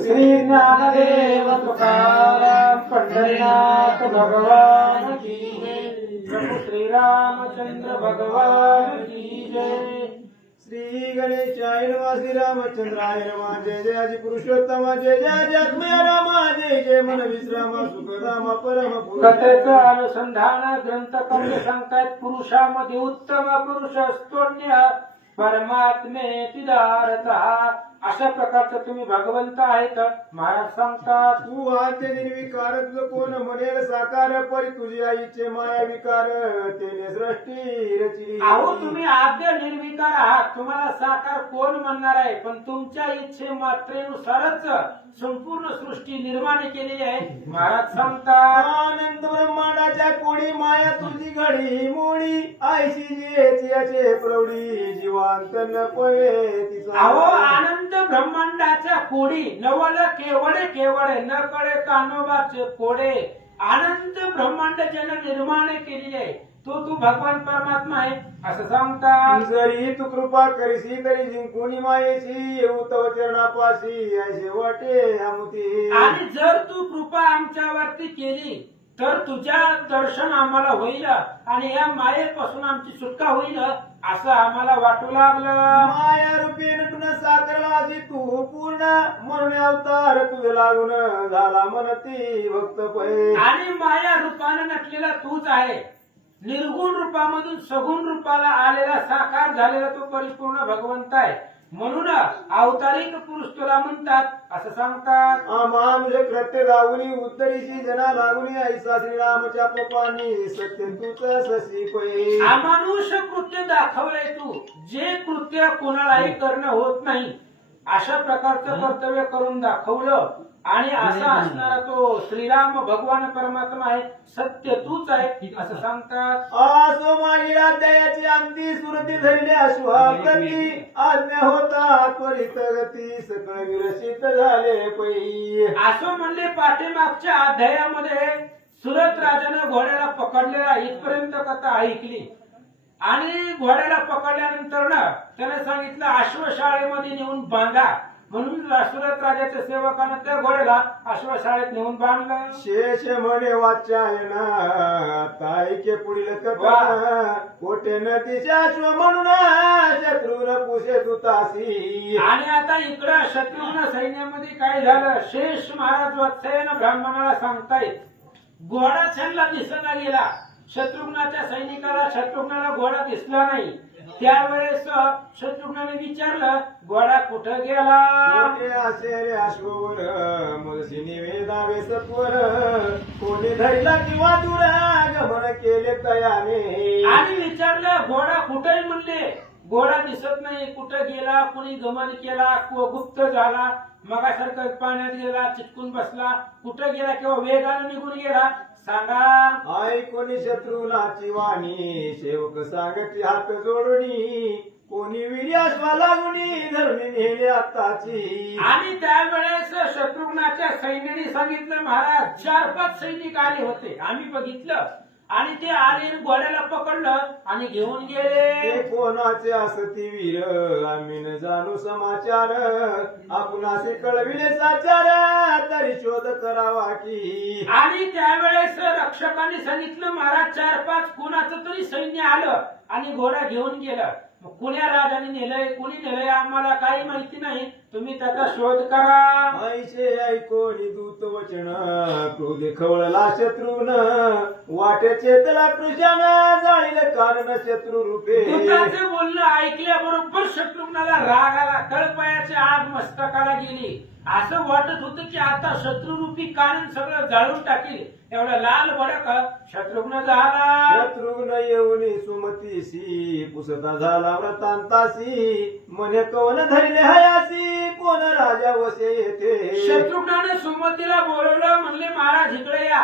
श्री ज्ञानदेव तुकाराम पंढरीनाथ भगवान की जय। प्रभु श्री रामचंद्र भगवान की जय। श्री गणेशाय नमः। श्री रामचंद्राय नमः। जय जय आदि पुरुषोत्तम। जय जय आध्यात्मय रामा। जय जय मन विश्राम सुखधाम परम कथेचं अनुसंधान ग्रंथ कर्ण सांगतायत पुरुषामध्ये उत्तम पुरुष स्तोन्य परमात्मे तिदारता। अशा प्रकारचं तुम्ही भगवंत आहेत महाराज सांगतात। तू आते निर्विकार तुझ कोण म्हणेल साकार परी तुझी आईचे माया विकार तेने सृष्टी रचिली। अहो तुम्ही आद्य निर्विकार आहात तुम्हाला साकार कोण म्हणणार आहे पण तुमच्या इच्छे मात्रेनुसारच संपूर्ण सृष्टी निर्माण केलेली आहे महाराज सांगतात। आनंद ब्रह्मांडाच्या कोडी माया तुझी घडी मोडी आईशी जेचे प्रौढी जीवांत न पळे तिचा। अहो आनंद ब्रह्मांडाच्या कोडी नवल केवळे केवळे न कळे कानोबाचे कोडे। आनंद ब्रह्मांड ज्यानं निर्माण केलेले आहे तू भगवान परमात्मा आहे असं सांगतात। जरी तू कृपा करीसी तरी जिंकून मायेची येऊ तव चरणापाशी ऐसे वाटे आमुती। आणि जर तू कृपा आमच्यावरती केली तर तुझ्या दर्शन आम्हाला होईल आणि या मायेपासून आमची सुटका होईल असं आम्हाला वाटू लागलं। माया रूपी नटून साकारला तू पूर्ण म्हणून अवतार तुझे लागून झाला म्हणती भक्त पै। आणि माया रूपाने नटलेला तूच आहे निर्गुण रूपामधून सगुण रूपाला आलेला साकार झालेला तो परिपूर्ण भगवंत आहे म्हणून अवतारिक पुरुष तुला म्हणतात असं सांगतात। मानुष कृत्य लावणी उत्तरीशी जना लागुनी ऐसा श्रीरामच्या पपानी सत्य तूच ससी पै। अमानुष कृत्य दाखवलंय तू जे कृत्य कोणालाही करणं होत नाही अशा प्रकारचं कर्तव्य करून दाखवलं आणि असा असणारा तो श्रीराम भगवान परमात्मा आहे सत्य तूच आहे असं सांगतात। आसो मागील दयाची अंती सुरती धरली अश्वाकती आज्ञा होता त्वरित गती सकळ विरसित झाले पै। असं म्हणले पाठीमागच्या अध्यायामध्ये सुरत राजानं घोड्याला पकडलेला इथपर्यंत कथा ऐकली आणि घोड्याला पकडल्यानंतर ना त्याने सांगितलं अश्वशाळेमध्ये नेऊन बांधा म्हणून सुरत राजाच्या सेवकानं त्या घोड्याला अश्वशाळेत नेऊन बांधलं। शेष म्हणे वाचायना ताईके पुढील कथा कोटे नदीच्या अश्व म्हणून शत्रून पुषे तुतासी। आणि आता इकडं शत्रुघ्न सैन्यामध्ये काय झालं शेष महाराज वत्सयन ब्राह्मणाला सांगतायत घोडा छानला दिसला गेला शत्रुघ्नाच्या सैनिकाला शत्रुघ्नाला घोडा दिसला नाही त्यावेळेस शत्रुघ्नाने विचारलं घोडा कुठं गेला। असे रे अश्ववर मुलसी निवेदावे सत्वर कोणी धरला किंवा दूर गमन केले तयाने। आणि विचारलं घोडा कुठे म्हणले घोडा दिसत नाही कुठं गेला कुणी गमन केला गुप्त झाला मगासारखं पाण्यात गेला चिटकून बसला कुठं गेला किंवा वेगाने निघून गेला सांगा। आई कोणी शत्रुनाची वाणी सेवक सांगती हात जोडणी कोणी विर्याश्वा लागुनी धरणी नेले आताची। आणि त्यावेळेस शत्रुघ्नाच्या सैन्याने सांगितलं महाराज 4-5 सैनिक आले होते आम्ही बघितलं आणि ते आले घोड्याला पकडलं आणि घेऊन गेले। ते कोणाचे असती वीर आम्ही न जाणू समाचार आपण असे कळविले साचार तरी शोध करावा की। आणि त्यावेळेस रक्षकाने सांगितलं महाराज 4-5 कोणाचं तरी सैन्य आलं आणि घोडा घेऊन गेलं कुण्या राजाने नेलंय कुणी नेलंय आम्हाला काही माहिती नाही तुम्ही त्याचा शोध करा। ऐसे ऐकोनी दूत वचन क्रोध खवळला शत्रून वाटे चेतला कृषान जाळील कारण शत्रू रूपे। दूताचं बोलणं ऐकल्याबरोबर शत्रुघ्नाला राग आला कळपायाची आग मस्तकाला गेली असं वाटत होतं की आता शत्रुरूपी कारण सगळं जाळून टाकील एवढा लाल भडक शत्रुघ्न झाला। शत्रुघ्न येऊन सुमतीसी पुसता झाला व्रतांतासी मने कवन धरले हयासी कोण राजा वसे येते। शत्रुघ्नाने सुमतीला बोलवलं म्हणले महाराज इकडे या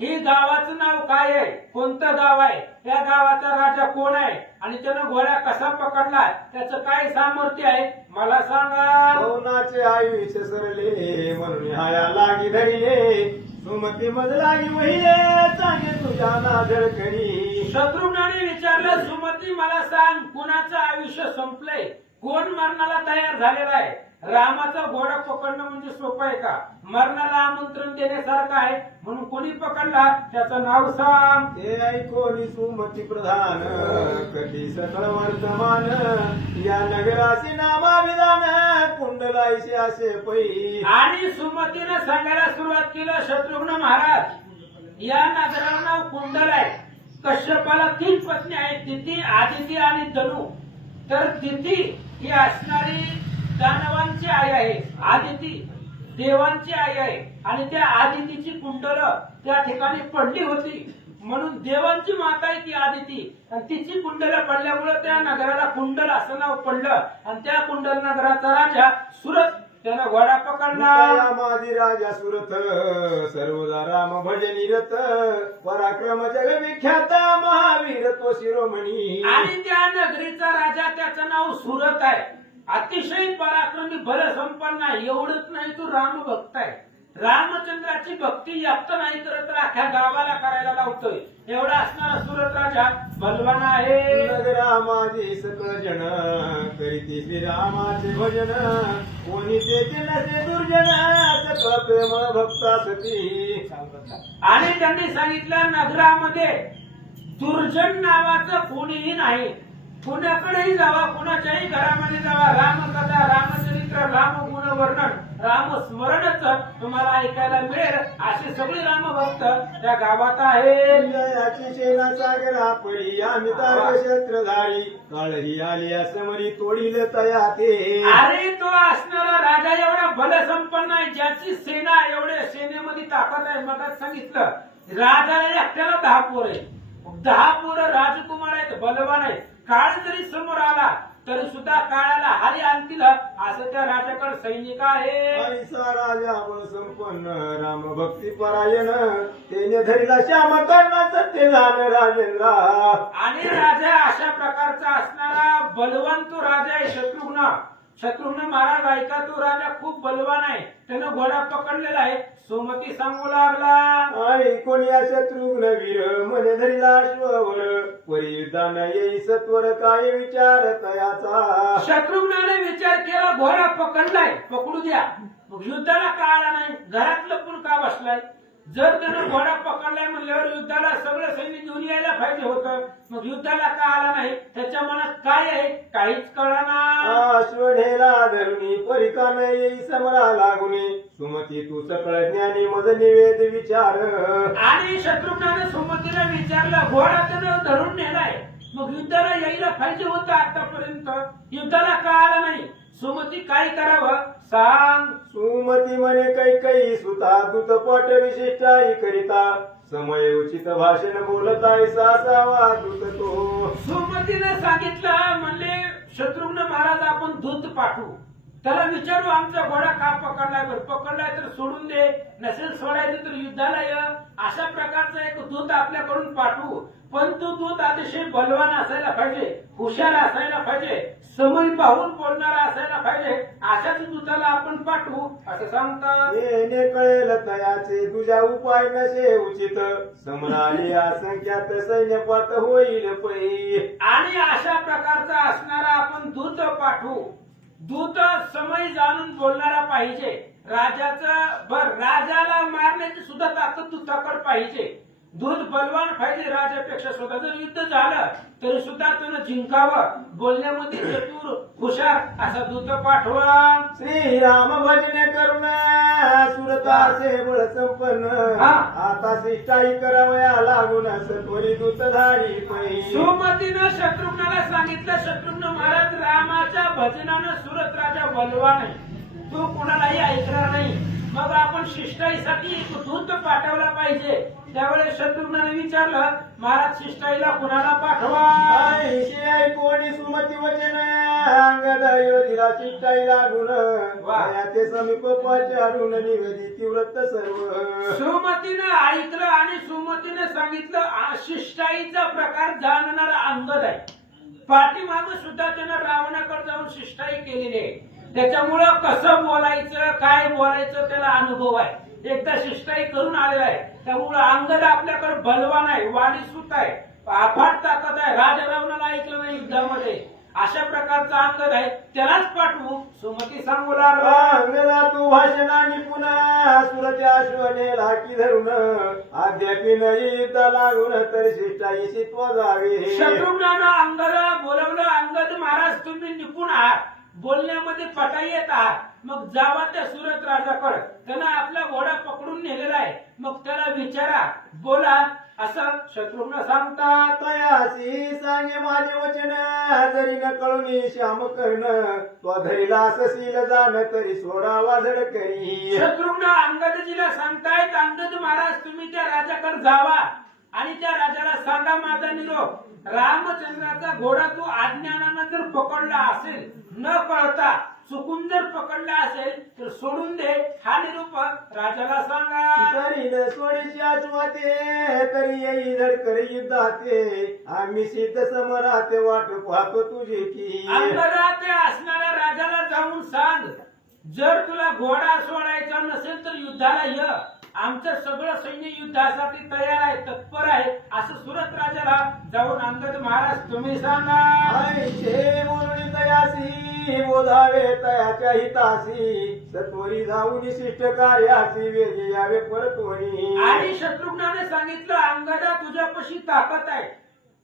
हे गावाचं नाव काय आहे कोणतं गाव आहे त्या गावाचा राजा कोण आहे आणि त्यानं घोडा कसा पकडला त्याचं काय सामर्थ्य आहे मला सांगा। पवनाचे आयुष्य सरले म्हणून हाया लागी धरिले सुमती मज लागी वहिले चांगे तुझ्या नाझळकणी। शत्रुघ्नाने विचारलं सुमती मला सांग कुणाचं आयुष्य संपलंय कोण मरणाला तयार झालेला आहे? रामाचा घोडा पकडणं म्हणजे सोपं आहे का? मरणाला आमंत्रण देण्यासारखं आहे, म्हणून कोणी पकडला त्याचं नाव सांग. ते ऐकोनी सुमती प्रधान कधी सकळ वर्तमान या नगरासी नामाविधान कुंडलाईशी असे पै. आणि सुमतीनं सांगायला सुरुवात केलं, शत्रुघ्न महाराज, या नगराला नाव कुंडल आहे. कश्यपाला 3 पत्नी आहेत, दिती, आदिती आणि धनु. तर दिती ही असणारी दानवांची आई आहे, आदिती देवांची आई आहे, आणि त्या आदितीची कुंडल त्या ठिकाणी पडली होती, म्हणून देवांची माता आहे ती आदिती, आणि तिची कुंडल पडल्यामुळे त्या नगराला कुंडल असं नाव पडलं. आणि त्या कुंडल नगराचा राजा सुरत त्यानं घोडा पकडला. मादी राजा सुरत सर्वदा राम भजनी रथ पराक्रम जग विख्यात महावीर तो शिरोमणी. आणि त्या नगरीचा राजा त्याचं नाव सुरत आहे. अतिशय पराक्रमी बल संपन्न आहे. एवढंच नाही, तो रामभक्त आहे. रामचंद्राची भक्ती व्यक्त नाही करत तर अख्ख्या गावाला करायला लावतोय. एवढा असणारा सुरत राजा बलवान आहे. नगरामादी सकळ जन करीती श्रीरामाचे भजन कोणी तेथे नसे दुर्जन सकळ प्रेम भक्तासती. आणि त्यांनी सांगितलं, नगरामध्ये दुर्जन नावाचं कोणीही नाही. कुणाकडेही जावा, कुणाच्याही घरामध्ये जावा, रामकथा, रामचरित्र, रामगुण वर्णन, रामस्मरणच तुम्हाला ऐकायला मिळेल. असे सगळे रामभक्त त्या गावात आहेत. जयाची सेना सागरा पडी आम्ही तारक शस्त्रधारी काळही आली समरी तोडील तया ते. अरे तो असणारा राजा एवढा बलसंपन्न आहे, ज्याची सेना एवढ्या सेनेमध्ये ताकद आहे. मगात सांगितलं, राजाला एकट्याला 10 पोर आहे. 10 पोरं राजकुमार आहेत, बलवान आहेत. काळ जरी समोर आला तरी सुद्धा काळाला हारी आणतील असं त्या राजाकडे सैनिक आहे. ऐसा राजा बळ संपन्न राम भक्ती परायण तेने धरिला श्याम कर्ण सत्य झालं राजेंद्र. आणि राजा अशा प्रकारचा असणारा बलवान तो राजा आहे शत्रुघ्न. शत्रुघ्न महाराज ऐका, तो राजा खूप बलवान आहे. त्यानं घोडा पकडलेला आहे. सुमती सांगू लागला, ऐकून या शत्रुघ्न वीर मने धरिला अश्ववर परियुद्धान येई सत्वर काय विचार तयाचा. शत्रुघ्नाने विचार केला, घोडा पकडलाय, पकडू द्या. मग युद्धाला का आला नाही? घरात लपून का बसलाय? जर त्यानं घोडा पकडलाय म्हणल्यावर युद्धाला सगळं सैनिक घेऊन यायला पाहिजे होतं. मग युद्धाला का आला नाही? त्याच्या मनात काय आहे काहीच कळना. अश्वढेला धरुणी परिकान येई समरा लागुनी सुमती तू सकळ ज्ञानी मज निवेद विचार. आणि शत्रुघ्नाने सुमतीला विचारलं, घोडा त्यानं धरून नेलाय, मग युद्धाला यायला पाहिजे होतं आतापर्यंत, युद्धाला का आला नाही? सुमती काय करावं सांग. सुमती म्हणे कैकई सुता दूतपट विशिष्टाई करिता समय उचित भाषण बोलताय सासावा दूत तो. सुमतीने सांगितलं, म्हणले शत्रुघ्न महाराज आपण दूत पाठवू, त्याला विचारू आमचा घोडा का पकडलाय, बरं पकडलाय तर सोडून दे, नसेल सोडायचं तर युद्धाला ये. अशा प्रकारचा एक दूत आपल्याकडून पाठवू, पण तो दूत अतिशय बलवान असायला पाहिजे, हुशार असायला पाहिजे, समय पाहून बोलणारा असायला पाहिजे. अशाच दूताला आपण पाठवू असं सांगतात. येणे कळेल तयाचे तुझ्या उपाय नसे उचित समराली असंख्यात सैन्यपात होईल पै. आणि अशा प्रकारचा असणारा आपण दूत पाठवू. दूत समय जाणून बोलणारा पाहिजे. राजाला मारण्याची सुद्धा ताकद दूताकडे पाहिजे. दूत बलवान पाहिजे राजापेक्षा सुद्धा. जर युद्ध झालं तरी सुद्धा त्यानं जिंकावं, बोलण्यामध्ये चतुर हुशार असा दूत पाठवा. श्रीराम भजने करुण सुरतासे बळ संपन्न आता शिष्टाई करावया लागून सत्वरी दूतधारी पै. सुमतीनं शत्रुघ्नाला सांगितलं, शत्रुघ्न महाराज रामाच्या भजनानं सुरत राजा बलवान आहे, तो कुणालाही ऐकणार नाही. मग आपण शिष्टाईसाठी एक दूत पाठवला पाहिजे. त्यावेळेस शत्रुघ्नाने विचारलं, महाराज शिष्टाईला कुणाला पाठवा? कोणी सुमती वचन अंगद योधीला शिष्टाई लागून ते समीप पाचारून निवेदिती व्रत सर्व. सुमतीनं ऐकलं आणि सुमतीने सांगितलं, शिष्टाईचा प्रकार जाणणारा अंगद आहे. पाठीमागं सुद्धा त्यानं रावणाकडे जाऊन शिष्टाई केलेली आहे. त्याच्यामुळं कसं बोलायचं काय बोलायचं त्याला अनुभव आहे. एकदा शिष्टाई करून आलेला आहे. त्यामुळं अंगद आपल्याकडे बलवान आहे, वाडीसूत आहे, अफाट ताकद आहे. राजा रावणाला ऐकलं नाही युद्धामध्ये. अशा प्रकारचा अंगद आहे त्यालाच पाठवू. सुमती सांगू लागला, अंगदा तू भाषणाने पुन्हा सुरत्या अश्वने लाकी धरून अद्यापी युद्ध लागून तर शिष्टाईशी तो जावे. शत्रुघ्नानं अंगदाला बोलवलं. अंगद महाराज तुम्ही निपुण आहात, बोलण्यामध्ये पटाई येत आहात, मग जावा त्या सुरत राजाकडे. त्यानं आपला घोडा पकडून नेलेला आहे, मग त्याला विचारा, बोला असं शत्रुघ्न सांगतात. तयासी सांगे माझे वचन जरी न कळून श्याम कर्ण तो धैला असशील जाण तरी सोडावा धड करी. शत्रुघ्न अंगदजीला सांगतायत, अंगद महाराज तुम्ही त्या राजाकडे जावा आणि त्या राजाला सांगा माझा निरोप. रामचंद्राचा घोडा तू अज्ञानानं जर पकडला असेल, न कळता चुकून जर पकडला असेल तर सोडून दे, हा निरोप राजाला सांगा. तरी न सोडीची आठवते तरी येई धडकर युद्धाते आम्ही सिद्ध समराते वाट पाहतो तुझी की. अंगदा ते असणाऱ्या राजाला जाऊन सांग, जर तुला घोडा सोडायचा नसेल तर युद्धाला ये, आमचं सगळं सैन्य युद्धासाठी तयार आहे, तत्पर आहे, असं सुरत राजाला जाऊन अंगद महाराज तुम्ही सांगा. आईचे बोलणी तयासी बोधावे तयाच्या हितासी सत्वरी जाऊन शिष्ट कार्याची वेगे यावे परतवणी. आणि शत्रुघ्नाने सांगितलं, अंगदा तुझ्यापाशी ताकद आहे,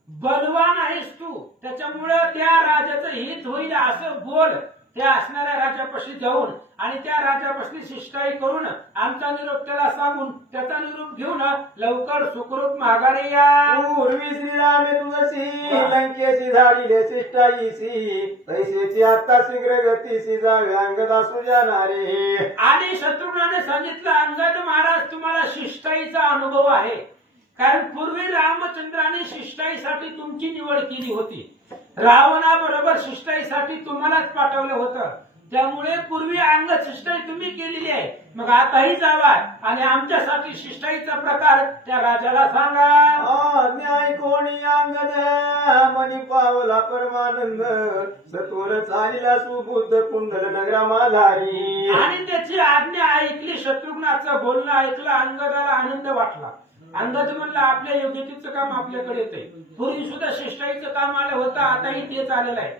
बलवान आहेस तू, त्याच्यामुळे त्या राजाचं हित होईल असं बोल. त्या असणाऱ्या राजापाशी जाऊन आणि त्या राजापाशी शिष्टाई करून आमचा निरोप त्याला सांगून त्याचा निरोप घेऊन लवकर सुखरूप माघारी या. पूर्वी श्रीरामे तुझशी लंकेशी झाली शिष्टाईशी तैसेची आता शीघ्र गतीशी जावे अंगदा सुजाणारे. आणि शत्रुघ्नाने सांगितलं, अंगद महाराज तुम्हाला शिष्टाईचा अनुभव आहे, कारण पूर्वी रामचंद्राने शिष्टाईसाठी तुमची निवड केली होती, रावणाबरोबर शिष्टाईसाठी तुम्हालाच पाठवलं होतं, त्यामुळे पूर्वी अंगद शिष्टाई तुम्ही केलेली आहे, मग आताही जावा आणि आमच्यासाठी शिष्टाईचा प्रकार त्या राजाला सांगा. न्याय कोणी अंगद मनी पावला परमानंद सत्वर चालीला सुबुद्ध कुंडल नगरा माधारी. आणि त्याची आज्ञा ऐकली, शत्रुघ्नाचं बोलणं ऐकलं, अंगदाला आनंद वाटला. अंगद म्हणलं, आपल्या योग्यतेचं काम आपल्याकडे येते, पूर्वी सुद्धा शिष्टाईचं काम आलं होतं, आताही तेच आलेलं आहे.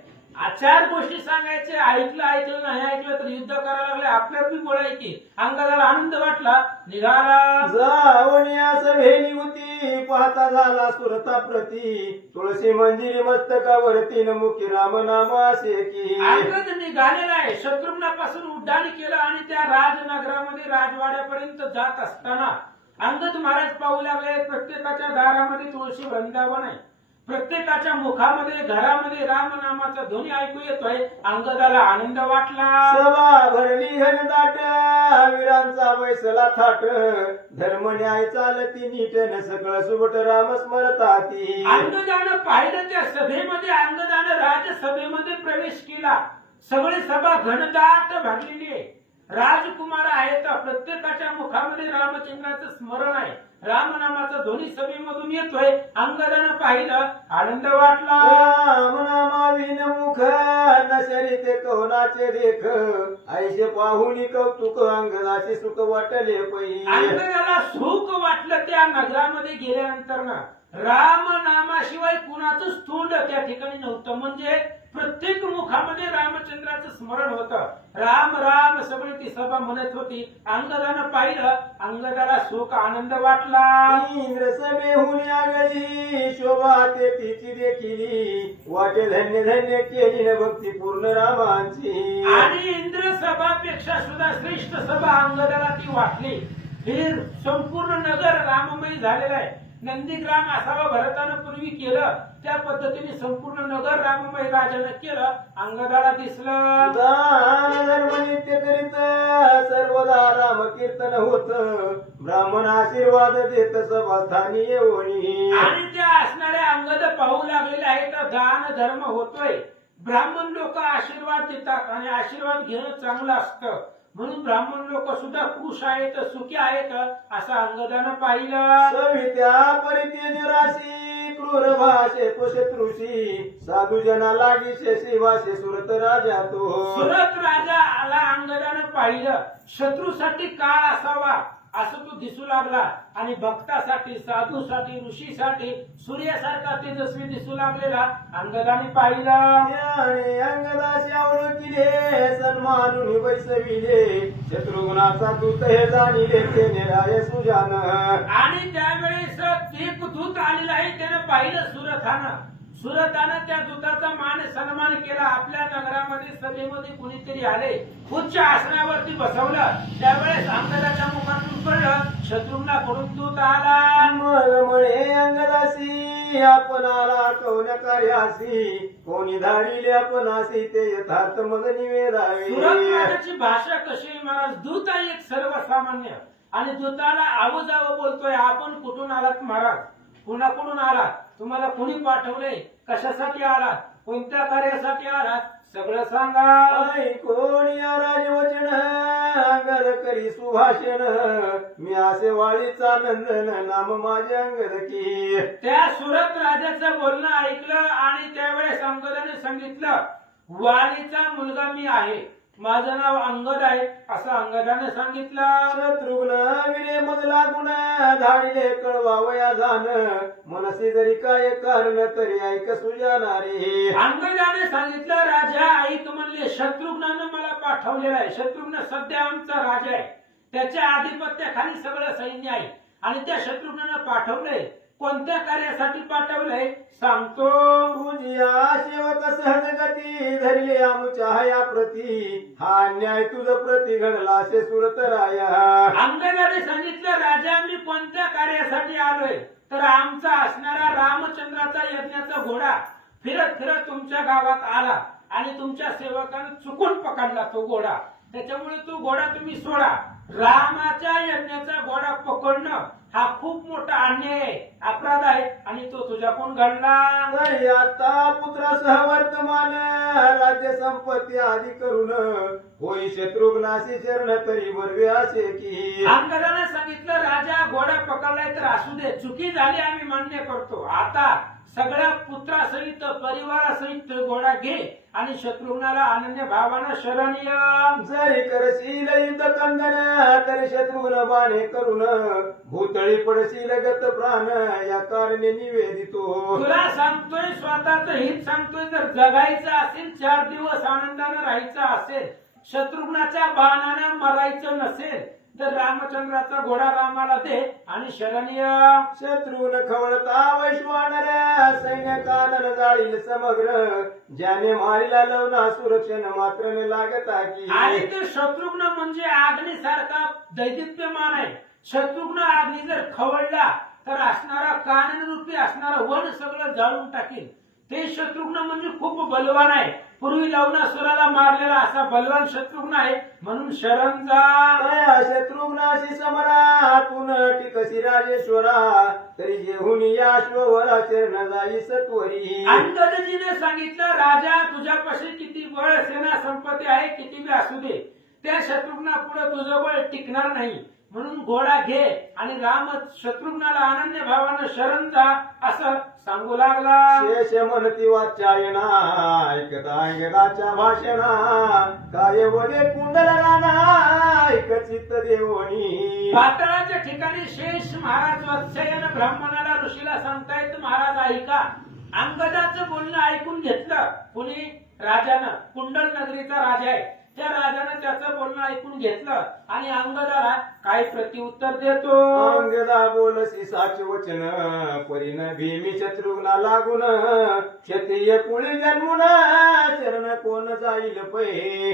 चार गोष्टी सांगायचे, ऐकलं नाही ऐकलं तर युद्ध करायला लागले, आपल्याला बी बोलायची. अंगदाला आनंद वाटला, निघाला. जावण्या सभेली होती पाहता झाला सुरता प्रती तुळशी मंदिरी मस्तकावर तीन मुखी राम नाम असे की. अंगद निघालेला आहे, शत्रुघ्नापासून उड्डाण केलं आणि त्या राजनगरामध्ये राजवाड्यापर्यंत जात असताना अंगद महाराज पाहू लागले, प्रत्येकाच्या दारामध्ये तुळशी वृंदावन आहे, प्रत्येकाच्या मुखामध्ये घरामध्ये रामनामाचा ध्वनी ऐकू येतोय. अंगदाला आनंद वाटला. सभा भरली घनदाट वीरांचा वैसला थाट धर्म न्याय चालती नीट न सगळं सुबट राम स्मरताती. अंगदानं पाहिलं त्या सभेमध्ये, अंगदानं राजसभेमध्ये प्रवेश केला. सगळी सभा घनदाट भरलेली आहे, राजकुमार आहेत, प्रत्येकाच्या मुखामध्ये रामचंद्राचं स्मरण आहे, रामनामाचा ध्वनी सभेमधून येतोय. अंगदानं पाहिलं, आनंद वाटला. राम नामाविन मुख नशरिते कवनाचे देख ऐसे पाहुनी कौतुक अंगदाचे सुख वाटले पै. अंगदाला सुख वाटलं त्या नगरामध्ये गेल्यानंतर ना. रामनामाशिवाय कुणाचंच तोंड त्या ठिकाणी नव्हतं, म्हणजे प्रत्येक मुखामध्ये रामचंद्राचं स्मरण होतं. राम राम सगळी ती सभा म्हणत होती. अंगदानं पाहिलं, अंगदाला सुख आनंद वाटला. इंद्र सभेहून आगळी शोभा ते तिची देखिली वाटे धन्य धन्य केली न भक्ती पूर्ण रामांची. आणि इंद्र सभापेक्षा सुद्धा श्रेष्ठ सभा अंगदाला ती वाटली. हे संपूर्ण नगर राममय झालेलं आहे. नंदीग्राम असावं भरतानं पूर्वी केलं, त्या पद्धतीने संपूर्ण नगर राममय राजानं केलं. अंगदाला दिसलं. दान धर्म नित्य करीत सर्वदा राम कीर्तन होत ब्राह्मण आशीर्वाद देत सभास्थानी येऊनी. आणि त्या असणाऱ्या अंगद पाहू लागलेले आहेत, दान धर्म होतोय, ब्राह्मण लोक आशीर्वाद देतात आणि आशीर्वाद घेणं चांगलं असतं, म्हणून ब्राह्मण लोक सुद्धा खुश आहेत, सुखी आहेत असं अंगदानं पाहिलं. सवित्या परितेज राशी क्रूर भाषे तो शत्रुषी साधू जना लागी शेषी वाशे सुरत राजा तो. सुरत राजा आला, अंगदानं पाहिलं. शत्रूसाठी काळ असावा, असं तू दिसू लागला आणि भक्तासाठी साधूसाठी ऋषीसाठी सूर्यासारखा तेजस्वी दिसू लागलेला अंगदाने पाहिला. आणि अंगदाशी ओळखिले सन्मानुनी बैसविले शत्रुघ्नाचा दूत हे जाणिले ते निराय सुजान. आणि त्यावेळेस एक दूत आलेला आहे त्यानं पाहिलं सुरथानं त्या दूताचा मान सन्मान केला. आपल्या नगरामध्ये सभेमध्ये कुणीतरी आले उच्च आसनावरती बसवलं. त्यावेळेस अंगदाच्या मुखातून कळलं शत्रुघ्नाकडून दूत आला. मग म्हणे अंगदासी आपण आला कौन कार्यासी कोणी धाडिले आपण असे ते यथार्थ मग निवेदावे. सुरथराजाची भाषा कशी आहे महाराज? दूत आहे एक सर्वसामान्य आणि दूताला आवजावं बोलतोय. आपण कुठून आलात महाराज? कुणाकडून आलात? तुम्हाला कुणी पाठवले? कशासाठी आलात? कोणत्या कार्यासाठी आलात? सगळं सांगा. कोणी राजवचन अंगद करी सुभाषण मी असे वाळीचा नंदन नाम माझे अंगद की. त्या सुरत राजाचं बोलणं ऐकलं आणि त्यावेळेस अंगदाने सांगितलं वालीचा मुलगा मी आहे, माझं नाव अंगद आहे असं अंगदाने सांगितलं. शत्रुघ्न विरे मग लागून धाडिले कळवावया जाण मनसी जरी काय कारण तरी ऐक सुजाणारे. अंगदाने सांगितलं राजा ऐक म्हणले शत्रुघ्नानं मला पाठवलेलं आहे. शत्रुघ्न सध्या आमचा राजा आहे, त्याच्या आधिपत्याखाली सगळं सैन्य आहे आणि त्या शत्रुघ्नानं पाठवलंय. कोणत्या कार्यासाठी पाठवलंय सांगतो. तुझ्या सेवक सहज गती धरले आमच्या हया प्रती हा न्याय तुझ प्रती घडला असे सुरत राया. अंगदाने सांगितलं राजा मी कोणत्या कार्यासाठी आलोय तर आमचा असणारा रामचंद्राचा यज्ञाचा घोडा फिरत फिरत तुमच्या गावात आला आणि तुमच्या सेवकानं चुकून पकडला तो घोडा. त्याच्यामुळे तो घोडा तुम्ही सोडा. रामाच्या यज्ञाचा घोडा पकडणं हा खूप मोठा अन्याय आहे, अपराध आहे आणि तो तुझ्याकडून घडला. तरी आता पुत्रासह वर्तमान राज्य संपत्ती आदी करून होई शत्रुघ्नाशी शरण तरी बरवे असे की. अंगदाने सांगितलं राजा घोडा पकडलाय तर असू दे, चुकी झाली आम्ही मान्य करतो. आता सगळ्या पुत्रासहित परिवारासहित घोडा घे आणि शत्रुघ्नाला अनन्य भावानं शरण ये. जरी करशील युद्ध कंदन तरी शत्रुघ्न बाणे करून भूतळी पडशील गत प्राण या कारणे निवेदितो. तुला सांगतोय स्वतःच हित सांगतोय. जर जगायचं असेल 4 दिवस आनंदानं राहायचं असेल, शत्रुघ्नाच्या बाणानं मरायचं नसेल तर रामचंद्राचा घोडा रामाला दे आणि शरणीय. शत्रुघ्न खवळता वैश्वानर सैन्यकानन जाळील समग्र ज्याने मारिला लवना सुरक्षण मात्र लागता की. आणि तो शत्रुघ्न म्हणजे अग्नीसारखा दैदिप्यमान आहे. शत्रुघ्न अग्नी जर खवळला तर असणारा काननरूपी असणारा वन सगळं जाळून टाकेल. ते शत्रुघ्न म्हणजे खूप बलवान आहे. पूर्वी लवणासुराला मारलेला असा बलवान शत्रुघ्न आहे म्हणून शरण जा. शत्रुघ्नाशी समरातून टिकसी राजेश्वरा तरी जेहून या अश्ववरा चरण जाई सत्वरी. अंगदजीने सांगितलं राजा तुझ्यापाशी किती बळ सेना संपत्ती आहे किती बी असू दे, त्या शत्रुघ्ना पुढे तुझं बळ टिकणार नाही. म्हणून घोडा घे आणि राम शत्रुघ्नाला अनन्य भावानं शरण जा असं सांगू लागला. शेष म्हणती वाचायना ऐकता अंगदाच्या भाषणा काय बोले कुंडला ऐक चित्त देवणी. पातळाच्या ठिकाणी शेष महाराज वत्सयन ब्राह्मणाला ऋषीला सांगतायत महाराज ऐका. अंगदाचं बोलणं ऐकून घेतलं कुणी? राजानं. कुंडल नगरीचा राजा आहे त्या राजानं त्याचं बोलणं ऐकून घेतलं आणि अंगदाला काय प्रत्युत्तर देतो. अंगदा बोलसी साच वचन परीन भीमी शत्रुघ्ना लागून क्षत्रिय कुळी जन्मुन शरण कोण जाईल पै.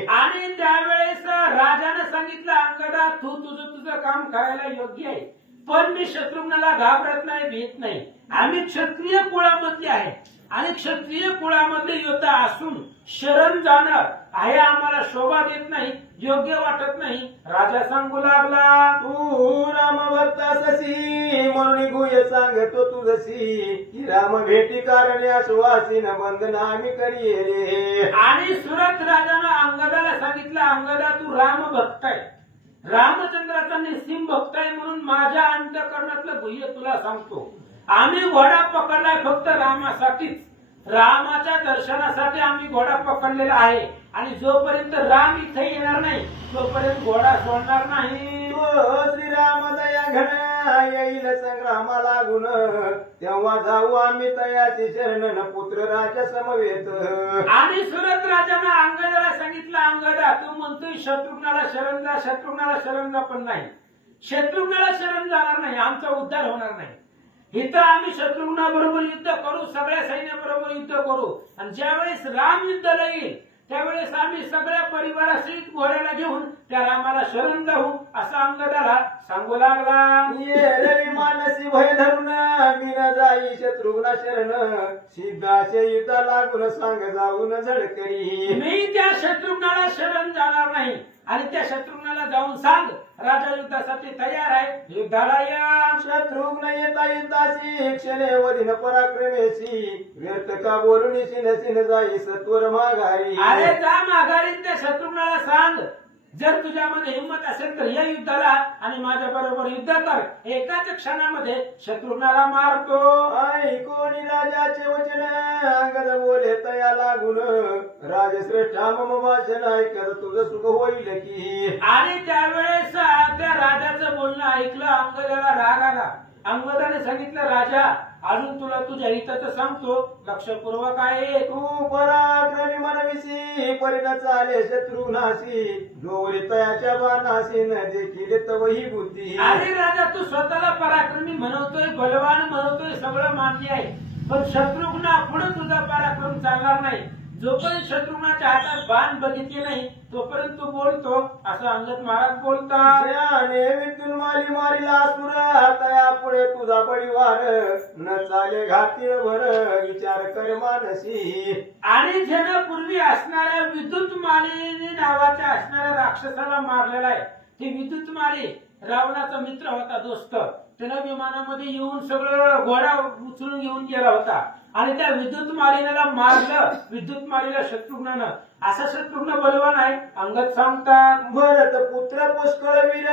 आणि त्यावेळेस राजानं सांगितलं अंगदा तू तुझं काम करायला योग्य आहे पण मी शत्रुघ्नाला घाबरत नाही भीत नाही. आम्ही क्षत्रिय कुळामधले आहे आणि क्षत्रिय कुळामधले योद्धा असून शरण जाणं आहे आम्हाला शोभा देत नाही, योग्य वाटत नाही. राजा सांगू लागला तू राम भक्त अससी म्हणून गुय सांगतो तुझसी राम भेटी कारणे आश्वासीन बंधन आम्ही करिये. आणि सुरत राजानं अंगदाला सांगितलं अंगदा तू राम भक्त आहे, रामचंद्राचा निस्सिम भक्त आहे म्हणून माझ्या अंतःकरणातलं गुह्य तुला सांगतो. आम्ही घोडा पकडलाय फक्त रामासाठीच. रामाच्या दर्शनासाठी आम्ही घोडा पकडलेला आहे आणि जोपर्यंत राम इथे येणार नाही तोपर्यंत घोडा सोडणार नाही. श्रीराम दया घन येईल संग्रामा लागून तेव्हा जाऊ आम्ही तयाची शरण पुत्र राजा समवेत. आणि सुरत राजानं अंगदाला सांगितलं, अंगदा तू म्हणतोय शत्रुघ्नाला शरण जा पण नाही, शत्रुघ्नाला शरण जाणार नाही, आमचा उद्धार होणार नाही. इथं आम्ही शत्रुघ्नाबरोबर युद्ध करू, सगळ्या सैन्याबरोबर युद्ध करू आणि ज्यावेळेस राम युद्धाला येईल त्यावेळेस आम्ही सगळ्या परिवारासहित घोड्याला घेऊन त्या रामाला शरण जाऊ असं अंगदाला सांगू लागला. ये रवी मानसी भय धरून मी न जाई शत्रुघ्ना शरण सिद्धाचे युद्धा लागून सांग जाऊन झडकरी. मी त्या शत्रुघ्नाला शरण जाणार नाही आणि त्या शत्रुघ्नाला जाऊन सांग राजा युद्धासाठी तयार आहे, युद्धाला या. शत्रुघ्न येता येताशी क्षणे वधीन पराक्रमेशी व्यर्थ का बोलून शिन जाई सत्वर माघारी. अरे जा माघारी त्या शत्रुघ्नाला सांग जर तुझ्यामध्ये हिंमत असेल तर या युद्धाला आणि माझ्या बरोबर युद्ध कर. एकाच क्षणामध्ये शत्रुघ्नाला मारतो. कोणी राजाचे वचन अंगद बोले तया लागून राजश्रेष्ठा मम भाषण ऐकत तुझं सुख होईल की. आणि त्यावेळेस त्या राजाचं बोलणं ऐकलं, अंगदाला राग आला. अंगदाने सांगितलं, राजा अजून तुला तुझ्या हिताचं सांगतो, लक्षपूर्वक आहे. तू पराक्रमी मनविसी परिण चाले शत्रुघ्नाशी जोरी तयाच्या बाणाशी न देखील तवही बुद्धी. अरे राजा तू स्वतःला पराक्रमी म्हणवतोय, बलवान म्हणवतोय, सगळं मान्य आहे, पण शत्रुघ्ना पुढे तुझा पराक्रम चालणार नाही. जोपर्यंत शत्रुघ्नाच्या हातात बाण बघितले नाही तोपर्यंत तू बोलतो असं अंगद महाराज बोलतात. ज्याने विद्युन माली मारिला असुर तया पुढे तुझा परिवार न चाले घातील भर विचार कर मानसी. आणि ज्यानं पूर्वी असणाऱ्या विद्युत माली नावाच्या असणाऱ्या राक्षसाला मारलेला आहे. ती विद्युत माली रावणाचा मित्र होता, दोस्त. त्यानं विमानामध्ये येऊन सगळं घोडा उचलून घेऊन गेला होता आणि त्या विद्युत मालिनीला मारलं, विद्युत मालिनीला शत्रुघ्नानं. असा शत्रुघ्न बलवान आहे अंगद सांगतात. भरत पुत्र पुष्कळ वीर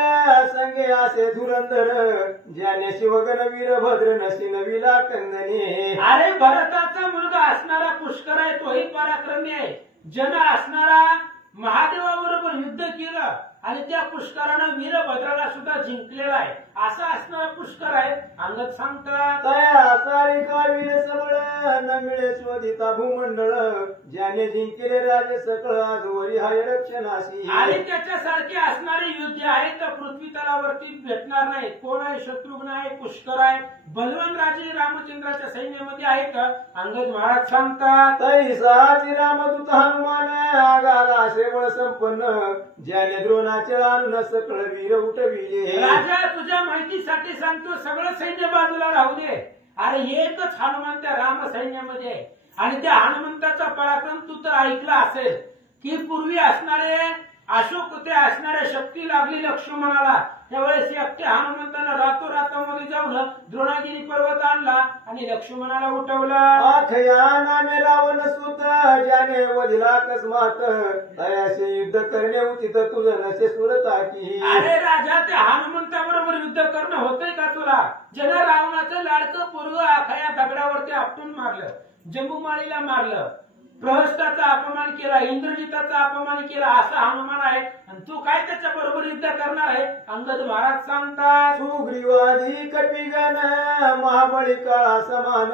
संगे असे धुरंधर ज्याने शिवगण वीर भद्र नशी नवीला कंदने. अरे भरताचा मुलगा असणारा पुष्कर आहे, तोही पराक्रमी आहे. जन असणारा महादेवाबरोबर युद्ध केलं आणि त्या पुष्करानं वीरभद्राला सुद्धा जिंकलेला आहे. असा असणारा पुष्कर आहे अंगद सांगतात. तया सारिका वीर सबळ न मिळे शोधिता भूमंडळ ज्याने जिंकले राजे सकळ आजवरी हाय रक्षणाशी. आणि त्याच्यासारखे असणारे युद्ध आहे तर पृथ्वी तलावरती भेटणार नाही. कोण आहे? शत्रुघ्न आहे, पुष्कर आहे, बलवान राजे रामचंद्राच्या सैन्यामध्ये आहेत अंगद महाराज सांगतात. तैसाची रामदूत हनुमान आगाला शेवळ संपन्न ज्याने द्रोणाचे आणून सकळ वीर उठविले. राजा तुझ्या माहितीसाठी सांगतो, सगळं सैन्य बाजूला राहू दे. अरे एकच हनुमान त्या राम सैन्यामध्ये आहे आणि त्या हनुमंताचा पराक्रम तू तर ऐकला असेल की पूर्वी असणारे अशोक ते असणाऱ्या शक्ती लागली लक्ष्मणाला. त्यावेळेस एकट्या हनुमंतानं रातोरातामध्ये जाऊन द्रोणागिरी पर्वत आणला आणि लक्ष्मणाला उठवला. आखया नामे रावण सुत ज्याने वधिला अकस्मात तयाचे युद्ध करणे उचित तुझं नसे सुरता की. अरे राजा त्या हनुमंताबरोबर युद्ध करणं होतंय का तुला? ज्यानं रावणाचं लाडकं पूर्व आखया दगडावरती आपटून मारलं, जंबूमाळीला मारलं, प्रहस्ताचा अपमान केला, इंद्रजिताचा अपमान केला, असा हनुमान आहे आणि तू काय त्याच्या बरोबर युद्ध करणार आहे अंगद महाराज सांगतात. सुग्रीवादी कपिगण महाबळी काळा समान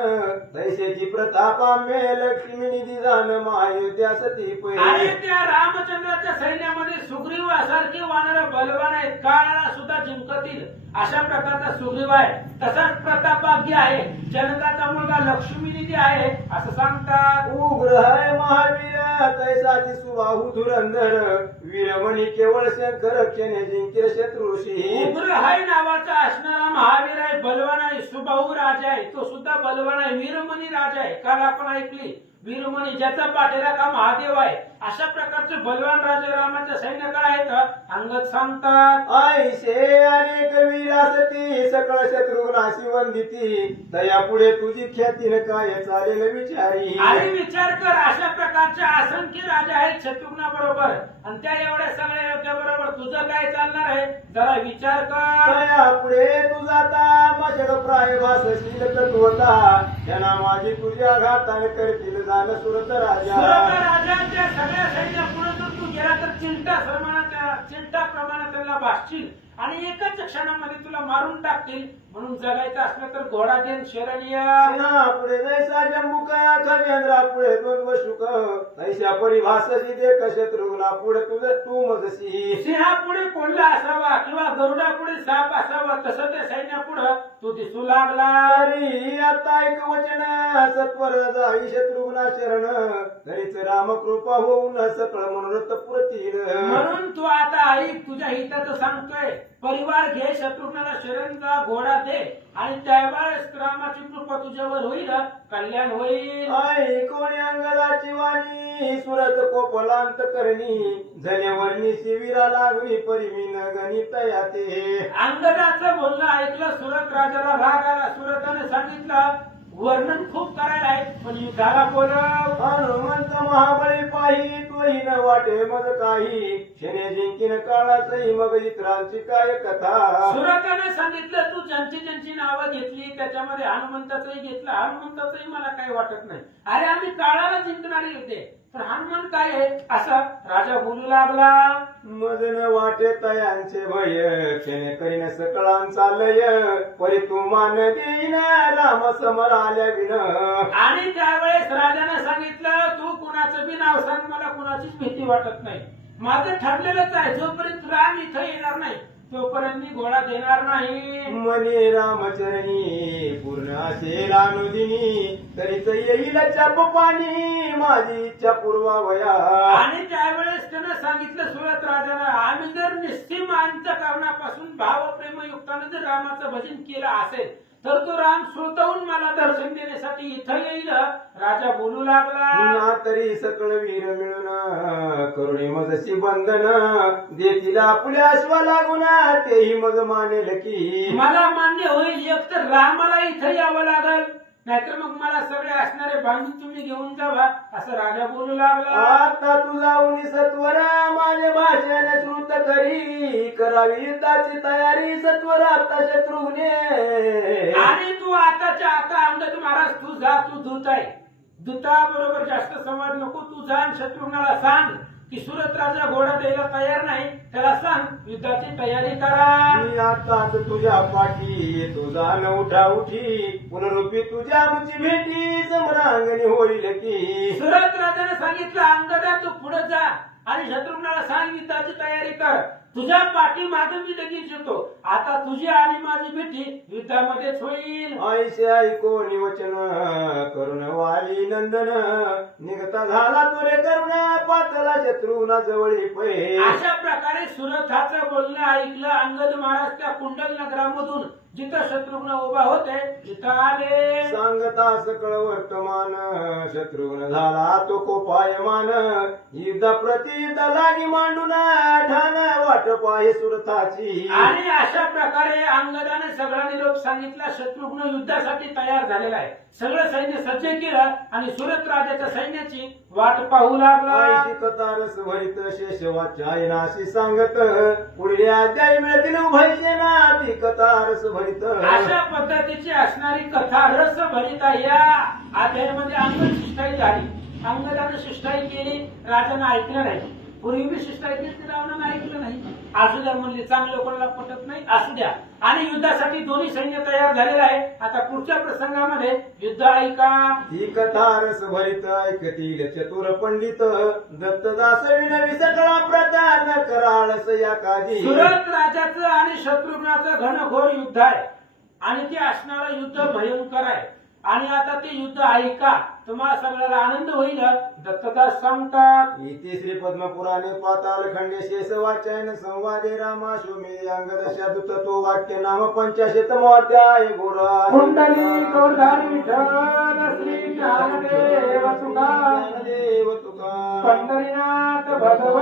तैसेची प्रतापाम्य लक्ष्मी निधी जाण महायुद्ध्या सती पै. अरे त्या रामचंद्राच्या सैन्यामध्ये सुग्रीव सारखे वानर बलवान आहेत, काळाला सुद्धा जिंकतील अशा प्रकारचा सुग्रीव आहे. तसाच प्रतापाग्य आहे, जनकाचा मुलगा लक्ष्मी निधी आहे असं सांगतात. उग्र हय महावीर तैसाची सुबाहू धुरंधर वीरमणी केवळ शंकर क्षणे जिंकेल शत्रुशी. उग्र हाय नावाचा असणारा महावीर आहे, बलवान आहे, सुबाहू राजा आहे, तो सुद्धा बलवान आहे, वीरमणी राजा आहे. काल आपण ऐकली वीरमणी ज्याचा पाठीराखा महादेव आहे. अशा प्रकारचे बलवान राजे रामाच्या सैन्याकडे आहेत अंगद सांगतात. आईशे अनेक वीरासती सकळ शत्रुघ्नाशी वंदिती दया पुढे तुझी ख्यातीन काय चालेल विचारी. आणि विचार कर, अशा प्रकारचे असंख्य राजा आहेत शत्रुघ्ना बरोबर आणि त्या एवढ्या सगळ्या बरोबर तुझं तुझं काय चालणार आहे जरा विचार कर. तया पुढे तू जाता माझ्या प्राय भासशील तत्वता त्यांना माझी तुझ्या घाताने करतील जाण सुरत राजा. राजाच्या सगळ्या सैन्यापुढे जर तू गेला तर चिंता प्रमाणात त्यांना भासशील आणि एकच क्षणामध्ये तुला मारून टाकतील. म्हणून जगायचं असलं तर घोडा देन शरणीय. पुढे जैसा जम्बू कया खगेंद्रा पुढे द्वंद्व शुक तैशा परिभासशी दे शत्रुघ्ना पुढे तुझं तू मजशी. सिंहापुढे कोल्हा असावा किंवा गरुडापुढे साप असावा तसं त्या सैन्यापुढे तू दिसू लागला. तरी आता एक वचन सत्वर जाई शत्रुघ्ना शरण तरीच राम कृपा होऊन सकळ मनोरथ पुरतील. म्हणून तू आता ऐक तुझ्या हिताचं सांगतोय. परिवार घे शत्रुघ्नाला शरणचा घोडा दे आणि त्यावेळेस रामाची कृपा तुझ्यावर होईल कल्याण होईल. आई कोणी अंगदाची वाणी सुरत कोपलांत करणी जनेवरणी शिविरा लागली परिमीन गणित याते. अंगदाचं बोलणं ऐकलं सुरत राजाला राग आला. सुरताने सांगितलं वर्णन खूप करायला आहे पण युद्धाला बोलव. हनुमंत महाबळी पाही तोही न वाटे मग काही शने जिंकीन काळातही मग इतरांची काय कथा. सुरताने सांगितलं तू ज्यांची नावं घेतली त्याच्यामध्ये हनुमंताचंही घेतलं. हनुमंताचंही मला काही वाटत नाही. अरे आम्ही काळाला जिंकणारे होते तर हनुमान काय आहे असं राजा बोलू लागला. मज न वाटे तयांचे भय क्षणे करीन सकळांचा लय परी तू मान देईन राम समर आल्या विन. आणि त्यावेळेस राजाने सांगितलं तू कुणाचं बी नाव सांग मला कुणाचीच भीती वाटत नाही. माझं ठरलेलंच आहे जोपर्यंत राम इथं येणार नाही तोपर्यंत मी घोडा देणार नाही. मने रामचरणी पूर्ण असेल अनुदिनी तरीच येईल चाप पाणी माझी इच्छा पूर्वावया. आणि त्यावेळेस त्यानं सांगितलं सुरत राजाला आम्ही जर निस्सीम अंतःकरणापासून भावप्रेमयुक्तानं जर रामाचं भजन केलं असेल तर तो राम स्वतःहून मला दर्शन देण्यासाठी इथं येईल. राजा बोलू लागला. पुन्हा तरी सकळ वीर मिळून करुणे मजशी बंधन देतील आपल्या अश्वा लागून तेही मग मानेल की. मला मान्य होईल एक तर रामाला इथं यावं लागल नाहीतर मग मला सगळे असणारे बांधून तुम्ही घेऊन जावा असं राजा बोलू लागला. आता तू जाऊन सत्वर माझे भाषण श्रुत करी करावी युद्धाची तयारी सत्वर आता शत्रुघ्ने. आणि तू आताच्या आता अंगद महाराज तू जा तू दूत आहे. दूताबरोबर जास्त संवाद नको. तू जा आणि शत्रुघ्नाला सांग की सुरत राजा घोडा द्यायला तयार नाही त्याला सांग युद्धाची तयारी करा. मी आताच तुझ्या पाठी तुझा न उठा उठी पुनरुपी तुझ्या मुची भेटी समरांगणी होईल की. सुरत राजाने सांगितलं अंगदा तू पुढे जा आणि शत्रुघ्नाला सांग युद्धाची तयारी कर. तुझ्या पाठी मागे मी लगेच येतो. आता तुझी आणि माझी भेटी युद्धामध्येच होईल. ऐसे ऐकोनी वचन करुण वाली नंदन निघता झाला तुरे करुण पातला शत्रुघ्ना जवळी पै. अशा प्रकारे सुरथाचं बोलणं ऐकलं अंगद महाराज त्या कुंडल नगरामधून जिथं शत्रुघ्न उभा होते तिथं आले. सांगता सकळ वर्तमान शत्रुघ्न झाला तो कोपायमान युद्ध प्रतियुद्ध लागी मांडून ठाण वाटप आहे सुरथाची. आणि अशा प्रकारे अंगदाने सगळा निरोप सांगितला. शत्रुघ्न युद्धासाठी तयार झालेला आहे. सगळं सैन्य सज्ज केलं आणि सुरत राजाच्या सैन्याची वाट पाहू लागला. कथारस भरित शेषवाच्या नाशी सांगत पुढे अध्याय मिळतील उभयचे ना ती कथारस भरित. अशा पद्धतीची असणारी कथा रस भरिता या अध्यायामध्ये अंगद शिष्टाई झाली. अंगदाने शिष्टाई केली. राजाने ऐकलं नाही. पूर्वी बी शिष्टाई केली रावणाने ऐकलं नाही. असू द्या म्हणले चांगलं कोणाला पटत नाही असू द्या. आणि युद्धासाठी दोन्ही सैन्य तयार झालेलं आहे. आता पुढच्या प्रसंगामध्ये युद्ध ऐका. ही कथा रस भरित ऐकतील चतुर पंडित दत्तदास विनवी सकळा प्रदान कराळस या काजी. सुरत राजाचं आणि शत्रुघ्नाचं घनघोर युद्ध आहे आणि ते असणारं युद्ध भयंकर आहे. आणि आता ते युद्ध ऐका तुम्हाला सगळ्याला आनंद होईल. दत्तदास सांगतात इति श्री पद्मपुराणे पाताल खंडे शेष वाचायन संवादे रामाश्वमेध अंगदशा दूत तो वाक्य नाम 85 अध्याय घोडा. कुंडली कोरधारी विठ्ठल श्री ज्ञानदेव तुका ज्ञानदेव तुका पंढरीनाथ भगवान